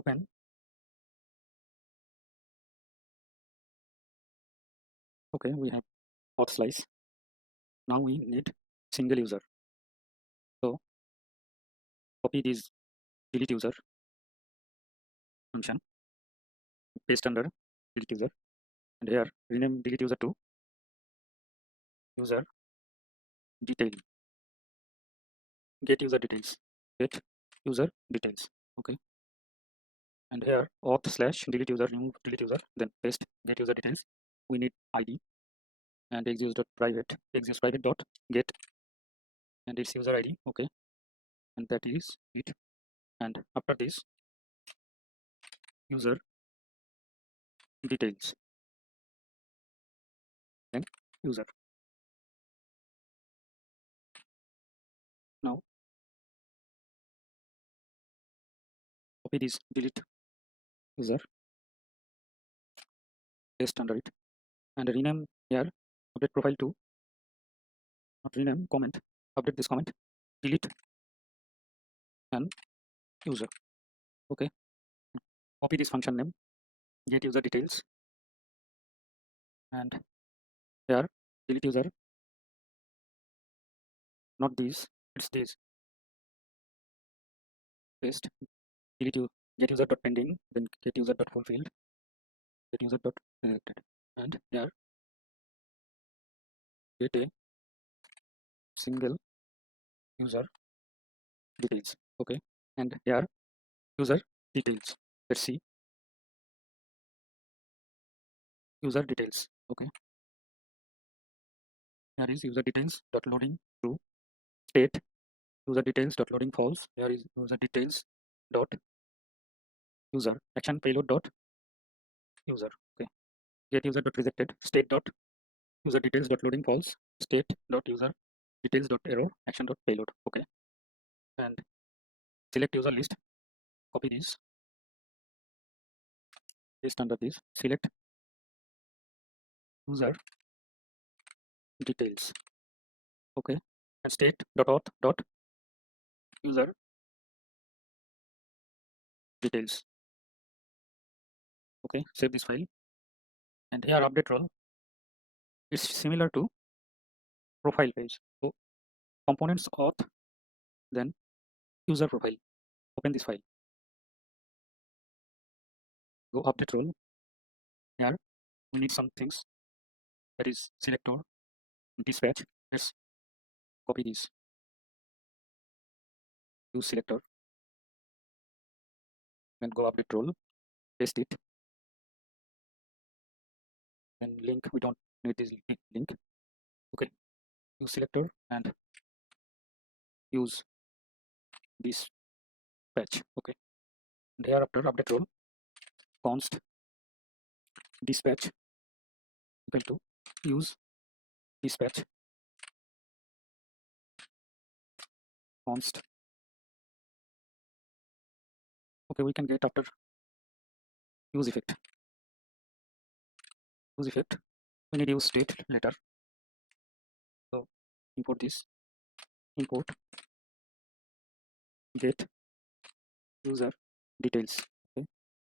open okay, we have auth slice. Now we need single user, so copy this delete user function, paste under delete user, and here rename delete user to user detail, get user details, get user details. Okay, and here auth slash delete user, remove delete user, then paste get user details. We need id and exist.private, exist private dot get, and its user id. Okay, and that is it. And after this, user details, then user. Now copy this delete user, paste under it, and rename here update profile to, not rename, comment, update this comment, delete and user. Okay, copy this function name, get user details, and here delete user, not these, it's these, paste delete you, get user dot pending, then get user dot fulfilled, get user dot rejected, and here get a single user details. Okay, and here user details. Let's see user details. Okay, here is user details dot loading true, state user details dot loading false. Here is user details dot user action payload dot user. Okay, get user dot rejected, state dot user details dot loading false, state dot user details dot error, action dot payload. Okay, and select user list, copy this, paste under this, select user details. Okay, and state dot auth dot user details. Okay, save this file, and here update role is similar to profile page. So components auth, then user profile. Open this file, go update role. Here we need some things, that is selector, dispatch. Let's copy this, use selector, then go update role, paste it, then link, we don't need this link. Okay, use selector and use this patch. Okay, and here after update role, const dispatch equal to use dispatch const. Okay, we can get after use effect. Use effect, we need use state later. So import this, import get user details. Okay,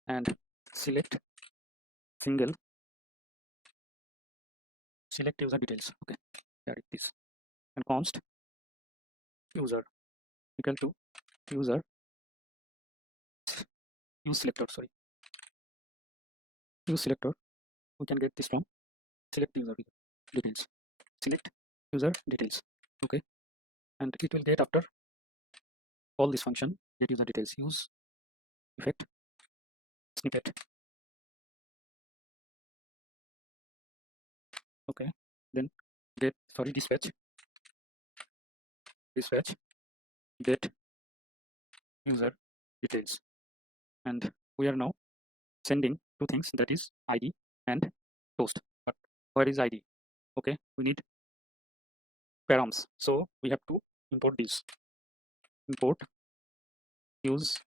and select single, select user details. Okay, here it is, and const user equal to user use selector, sorry, use selector. We can get this from select user details, select user details. Okay, and it will get after all this function, get user details, use effect snippet. Okay, then get, sorry, dispatch get user details, and we are now sending two things, that is id and toast. But where is id? Okay, we need params, so we have to import this, import use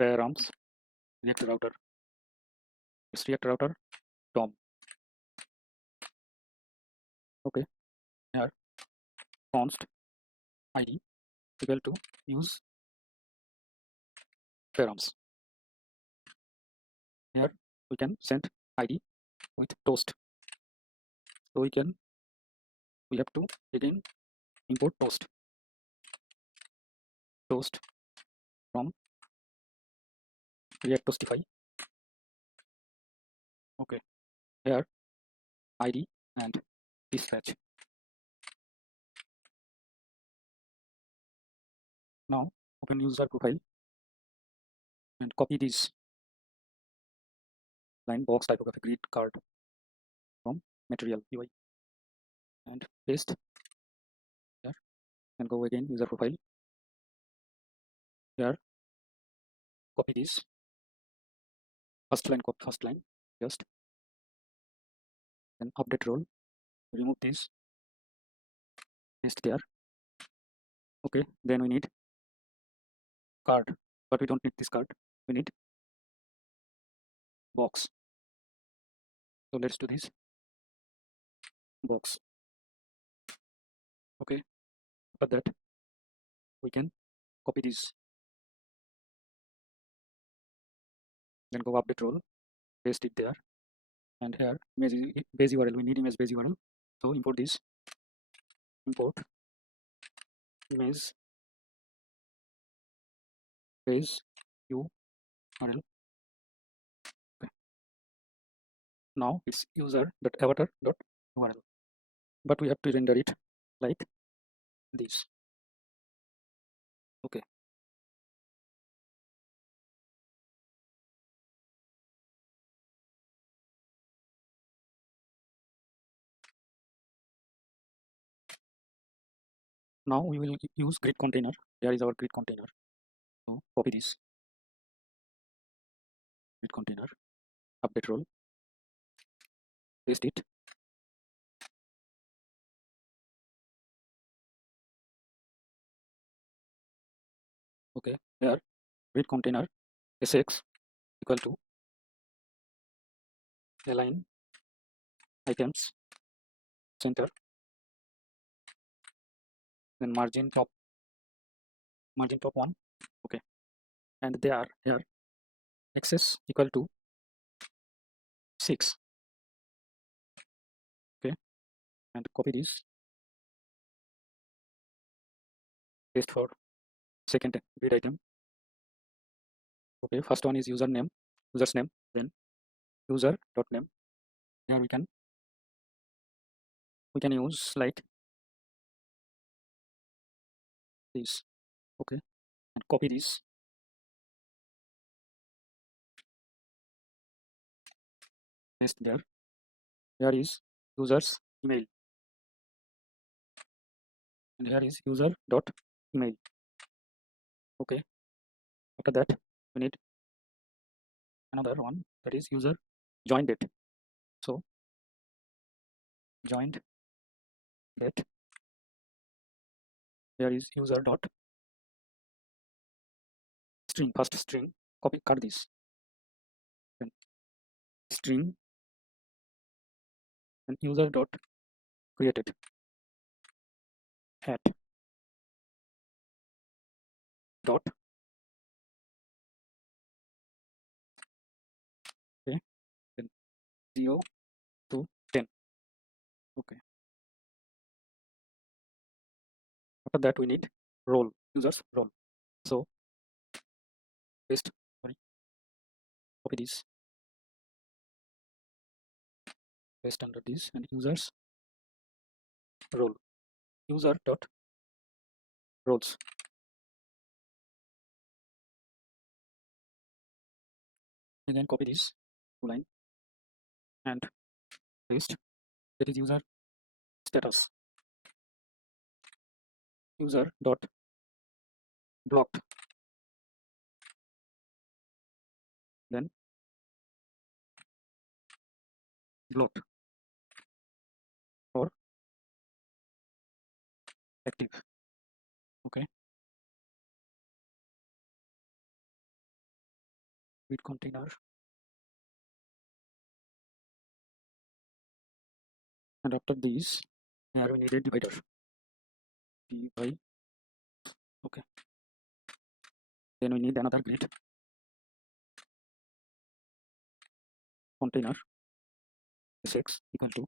params react router, it's react router DOM. Okay, here const id equal to use params. here we can send id with toast. So we have to again import toast from react toastify. Okay, here id and dispatch. Now open user profile and copy this line box typography grid card from material UI and paste here, and go again user profile. Here copy this first line, copy first line, just then update role, remove this, paste there. Okay, then we need card, but we don't need this card, we need box. So let's do this box. Okay, after that we can copy this, then go update role, paste it there, and here image base URL, we need image base URL. So import this, import image base URL. Okay. Now it's user.avatar.url, but we have to render it like this. Okay, now we will use grid container. Here is our grid container. So copy this grid container, update role, paste it. Okay, here grid container sx equal to align items center, then margin top 1. Okay, and there here access equal to 6. Okay, and copy this, paste for second grid item. Okay, first one is user's name, then user.name. Here we can use like this. Okay, and copy this, paste there. Here is user's email, and here is user.email. Okay, after that we need another one, that is user join date. So joined date, here is user dot string, first string, cut this, then string, and user dot created at dot. Okay, then 0 to 10. Okay, after that we need role, users role. So paste, copy this, paste under this, and users role, user dot roles. Again copy this line and paste. That is user status, user dot blocked, then blocked or active. Okay, grid container, and after this here we need a divider, divide. Okay, then we need another grid, container sx equal to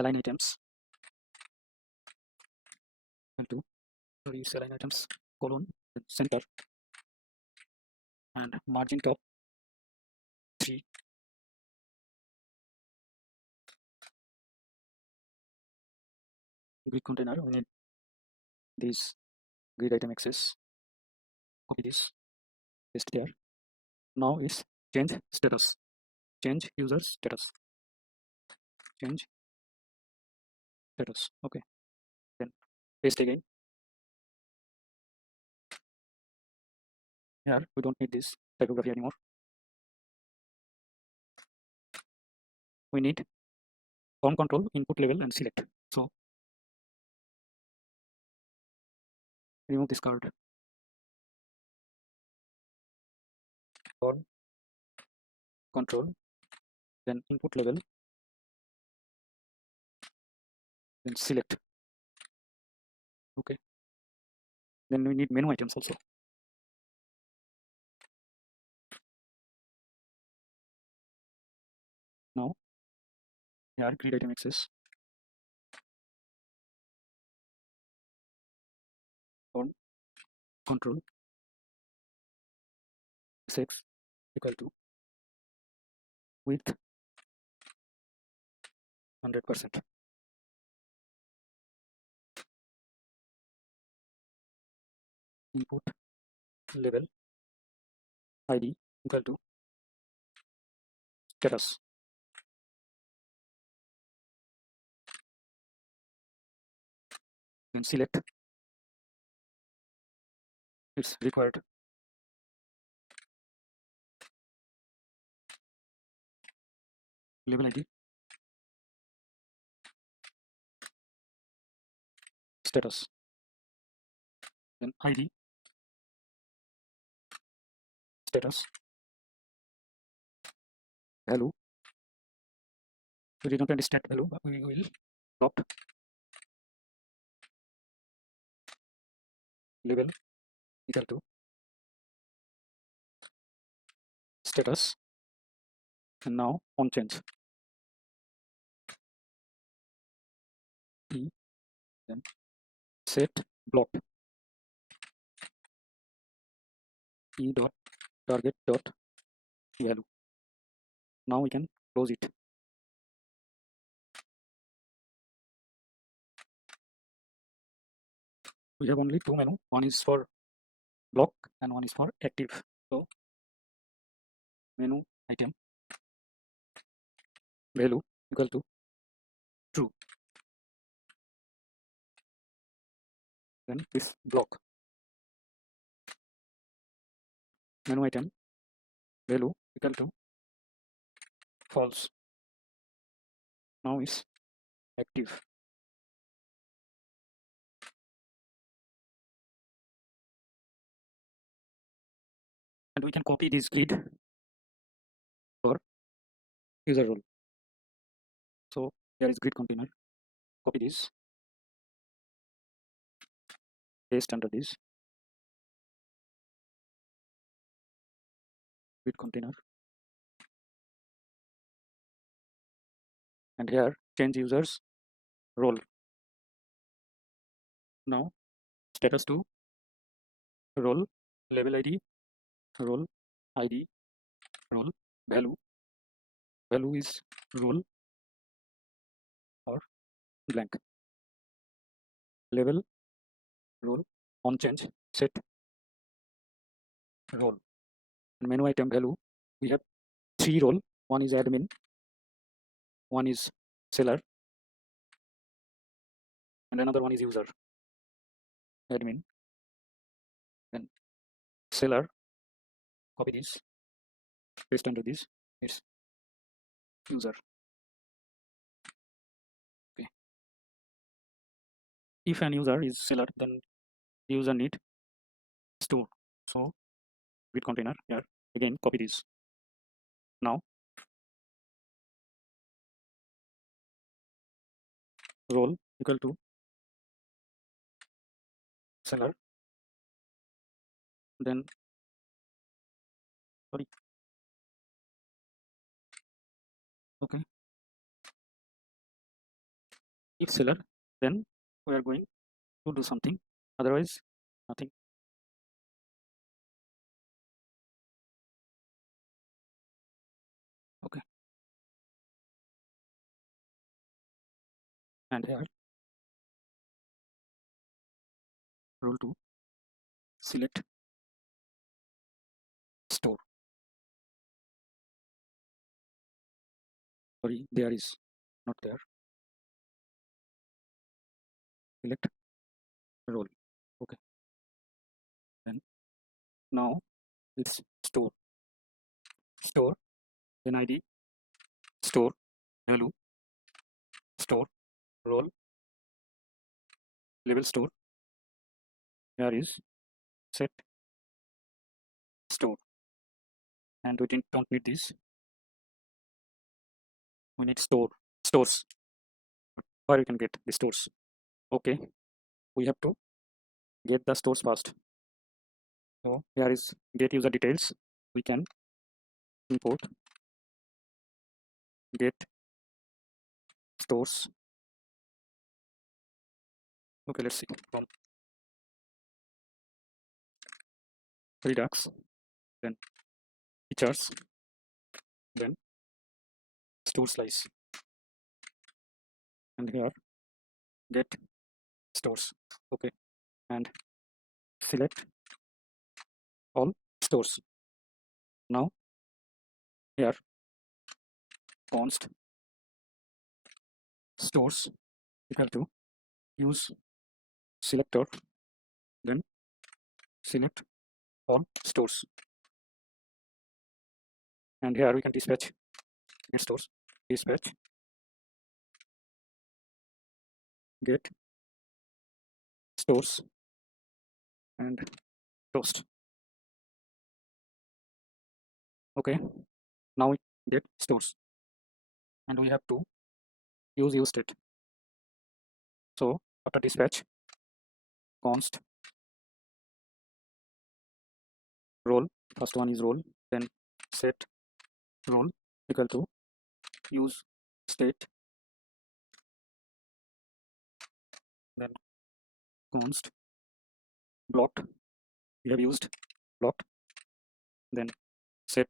align items equal to align items colon center and margin top 3 grid container. We need this grid item access, copy this, paste there. Now is change status, change user status, change status. Okay, then paste again. Here we don't need this typography anymore. We need form control, input level, and select. So remove this card. Form control, then input level, then select. Okay. Then we need menu items also. Now here grid item access, form control sx equal to width 100%. Input level id equal to status. Then select. It's required. Label id status. Then id status value. We did not get stat value, but we will plot label equal to status, and now on change e, then set block e dot target dot value. Now we can close it. We have only two menu. One is for block and one is for active. So menu item value equal to true. Then this block menu item value equal to false. Now is active. And we can copy this grid for user role. So here is grid container. Copy this, paste under this grid container, and here change users role. Now status to role, label id, role id, role value. Value is role or blank. Label role on change set role. And menu item value, we have three role. One is admin, one is seller, and another one is user. Admin, then seller. Copy this, paste under this. It's user. Okay. If an user is seller, then the user need store. So grid container here again. Copy this. Now role equal to seller, then sorry Okay, if seller, then we are going to do something, otherwise nothing. Okay, and here rule 2, select store. Sorry, there is not there. Select role. Okay, then now it's store, then id, store value, store role, label store. Here is set store, and we don't need this. We need stores. Where we can get the stores? Okay, we have to get the stores first. So here is get user details. We can import get stores. Okay, let's see from redux, then features, then store slice, and here get stores. Okay, and select all stores. Now here const stores equal to use selector, then select all stores, and here we can dispatch get stores, dispatch get stores, and toast. Okay, now we get stores, and we have to use state. So after dispatch const role, first one is role, then set role equal to use state, then const blocked, we have used blocked, then set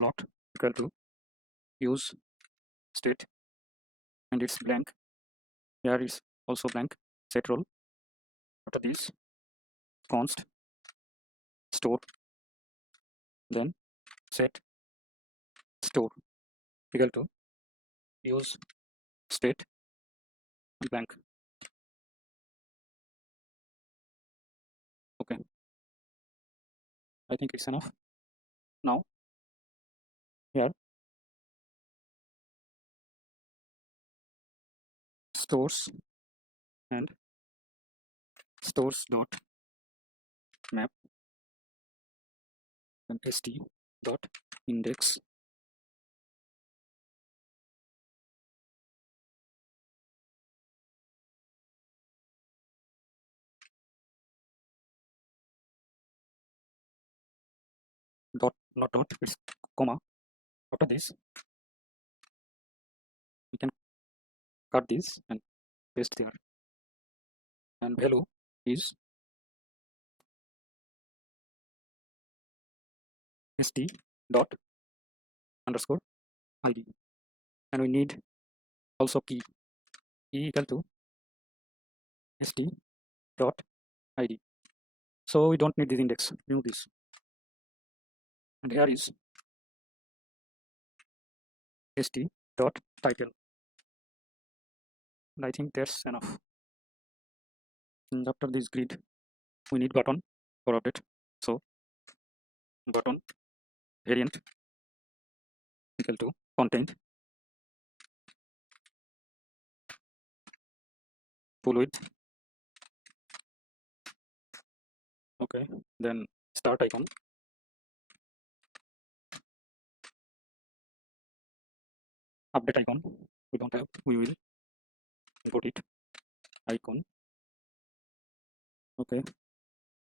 blocked equal to use state, and it's blank. Here is also blank, set role. After this const store, then set store equal to use state and blank. Okay, I think it's enough. Now here stores and stores dot map, and st dot index dot, not dot, it's comma. After this we can cut this and paste there, and value is st dot underscore id, and we need also key equal to st dot id. So we don't need this index, remove this, and here is st dot title, and I think that's enough. And after this grid we need button for update, so button variant equal to content full width. Okay, then start icon, update icon we don't have, we will import it, icon. Okay,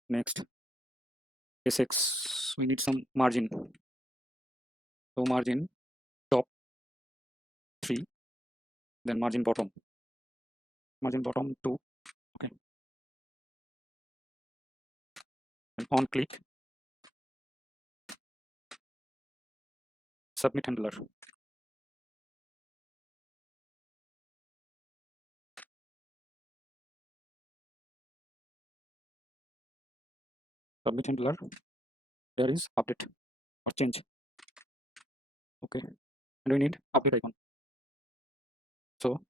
next sx, we need some margin, so margin then margin bottom 2. Okay, and on click submit handler. Submit handler, there is update or change. Okay, and we need update icon. So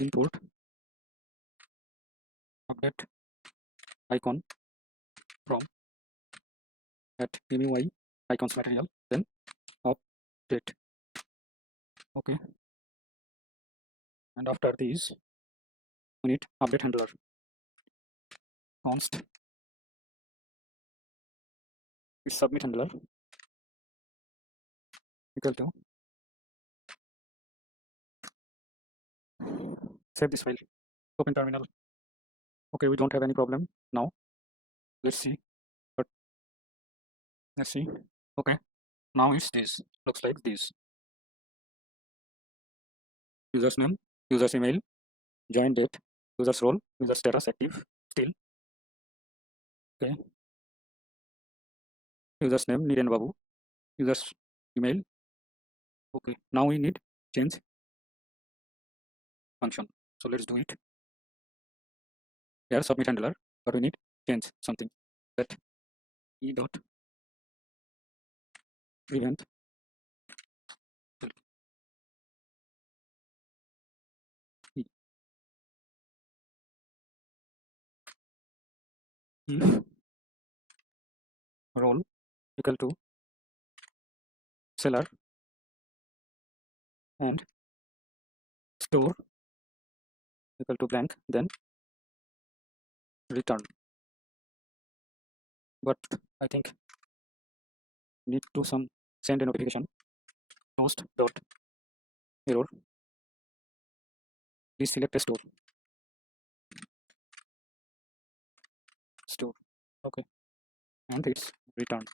import update icon from at MUI icons material, then update. Okay, and after these we need update handler const is submit handler equal to save this file, open terminal. Okay, we don't have any problem now. Let's see, but let's see. Okay, now it's this, looks like this. User's name, user's email, join date, user's role, user status active still. Okay, user's name Niren Babu, user's email. Okay, now we need change function. So let's do it. Here submit handler, but we need change something. That e dot prevent e if role equal to seller and store equal to blank, then return. But I think need to send a notification post dot error. Please select a store. Okay, and it's return.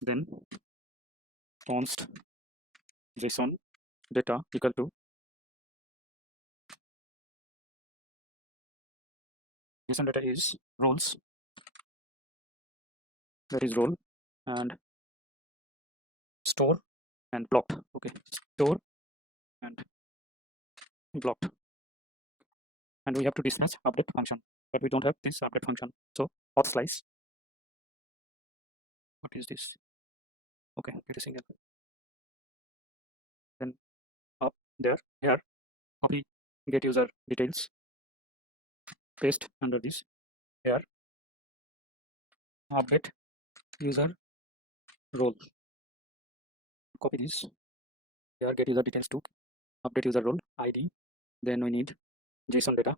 Then const JSON data equal to JSON data is roles, that is role, and store and blocked. Okay, store and blocked, and we have to dispatch update function, but we don't have this update function. So auth slice, what is this? Okay, get a single, then up there, here copy get user details, paste under this, here update user role, copy this, here get user details to update user role ID, then we need JSON data,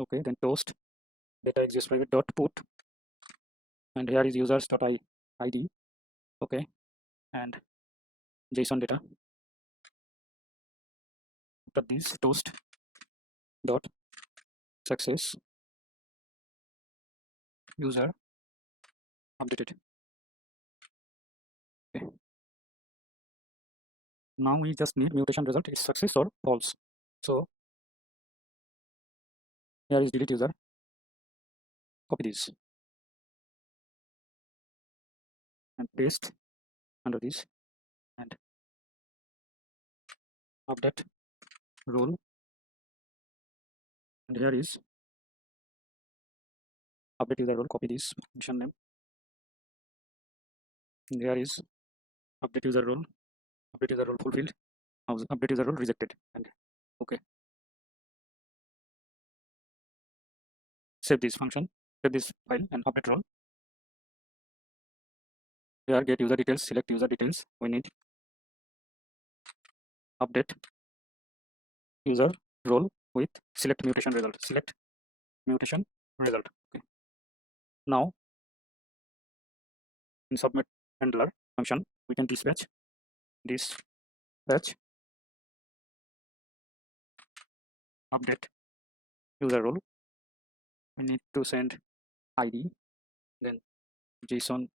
okay, then toast data exists private dot put, and here is users dot id, okay, and JSON data. After this toast dot success user updated. Okay, now we just need mutation result is success or false. So here is delete user, copy this and paste under this, and update role, and here is update user role, copy this function name, and here is update user role fulfilled, update user role rejected, and okay, save this function, save this file and update role. Here get user details, select user details, we need update user role with select mutation result, okay. Now in submit handler function we can dispatch update user role, we need to send ID, then JSON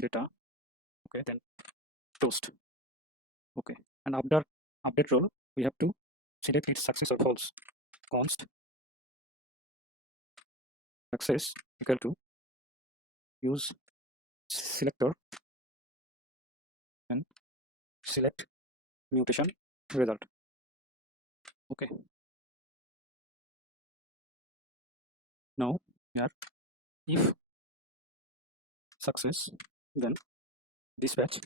data. Okay, then toast. Okay, and after update role, we have to select its success or false. Const success equal to use selector and select mutation result. Okay, now here if success, then dispatch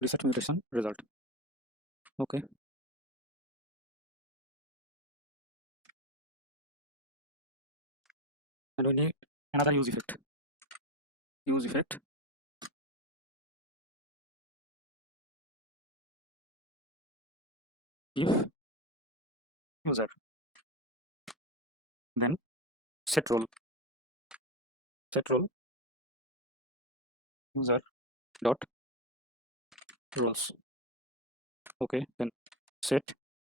reset mutation result. Okay, and we need another use effect. Use effect if user, then set role user dot roles. Okay, then set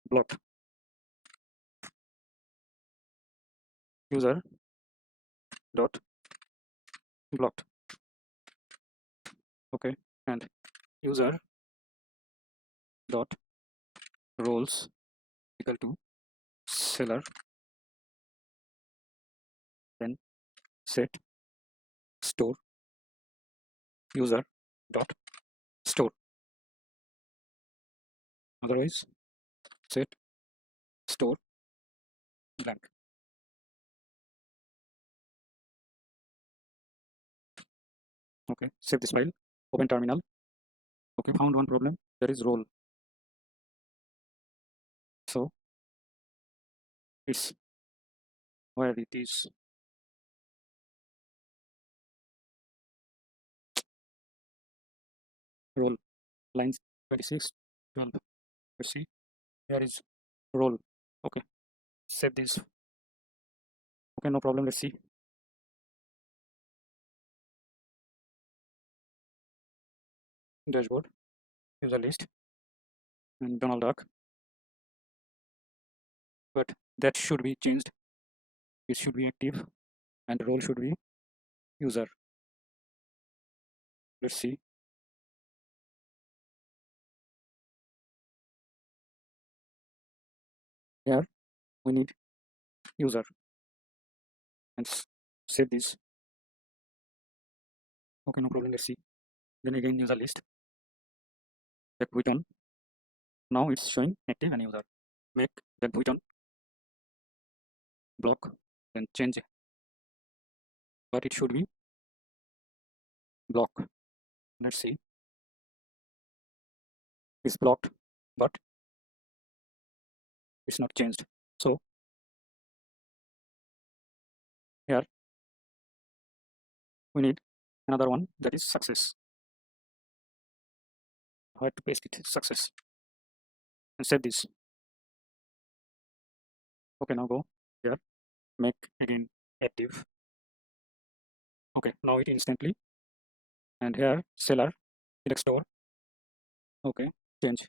blocked user dot blocked. Okay, and user dot roles equal to seller, then set store user dot store. Otherwise set store blank. Okay, save this file, open terminal. Okay, found one problem. There is role. So it's where it is. Role lines 26, 12. Let's see. Here is role. Okay, save this. Okay, no problem. Let's see. Dashboard, user list, and Donald Duck. But that should be changed. It should be active, and role should be user. Let's see. Here we need user and save this. Okay, no problem. Let's see. Then again, user list. That button. Now it's showing active and user. Make that button block, then change, but it should be block. Let's see. It's blocked, but it's not changed. So here we need another one, that is success. I have to paste it success and save this. Okay, now go here, make again active. Okay, now it instantly, and here seller, select store. Okay, change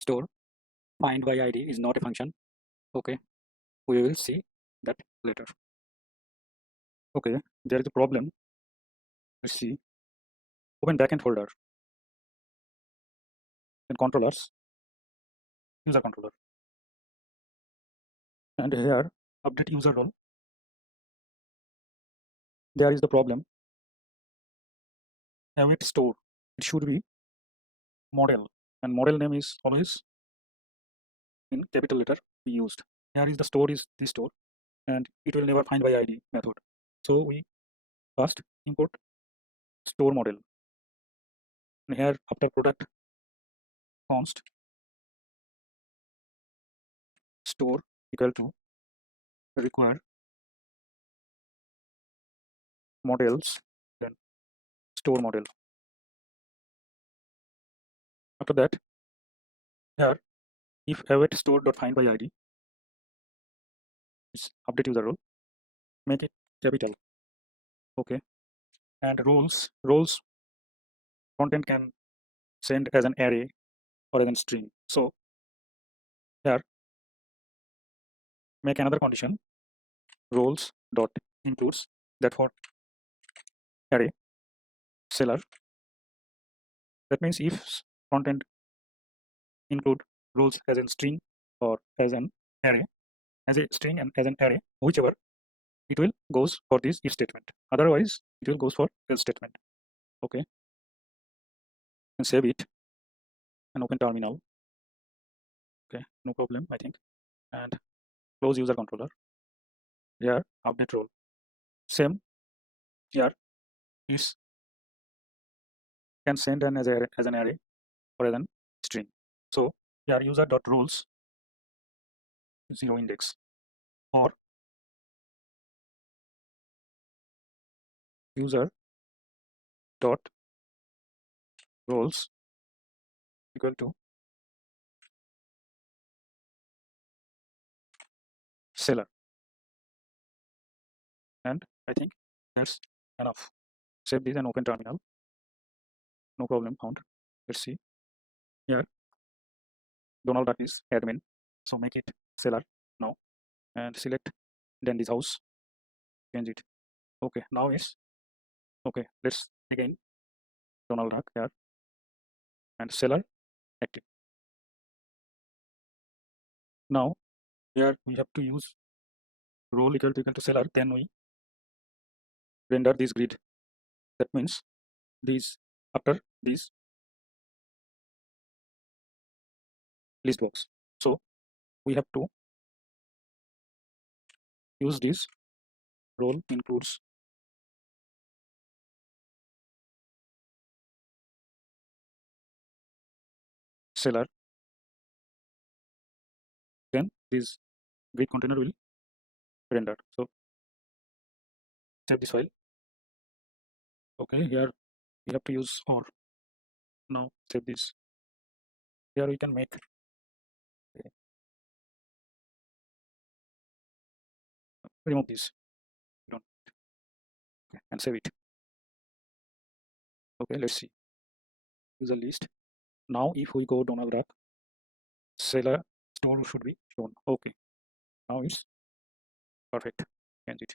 store. Find by ID is not a function. Okay, we will see that later. Okay, there is a problem. Let's see. Open backend folder and controllers, user controller, and here update user role. There is the problem. Await store. It should be model, and model name is always in capital letter be used. Here is the store is this store, and it will never find by ID method. So we first import store model. And here after product const store equal to require models, then store model. After that, here if await store dot find by ID is update user role, make it capital. Okay, and roles content can send as an array or as a string. So here make another condition, roles dot includes that for array seller, that means if front end include roles as a string or as an array, as a string and as an array, whichever, it will goes for this if statement. Otherwise, it will goes for else statement. Okay, and save it and open terminal. Okay, no problem, I think. And close user controller. Here, update role. Same here is can send an as an array or as an string. So here user dot roles 0 index or user dot roles equal to seller, and I think that's enough. Save this and open terminal. No problem found. Let's see here. Donald Duck is admin, so make it seller now and select Dandy's house, change it. Okay, now is okay. Let's again Donald Duck here and seller active. Now here we have to use role equal to seller, then we render this grid. That means these after this list box. So we have to use this role includes seller, then this grid container will render. So save this file. Okay, here we have to use or. Now save this. Here we can make remove this. Don't okay, and save it. Okay, let's see. User list. Now if we go Donald Duck, seller store should be shown. Okay, now it's perfect. Change it.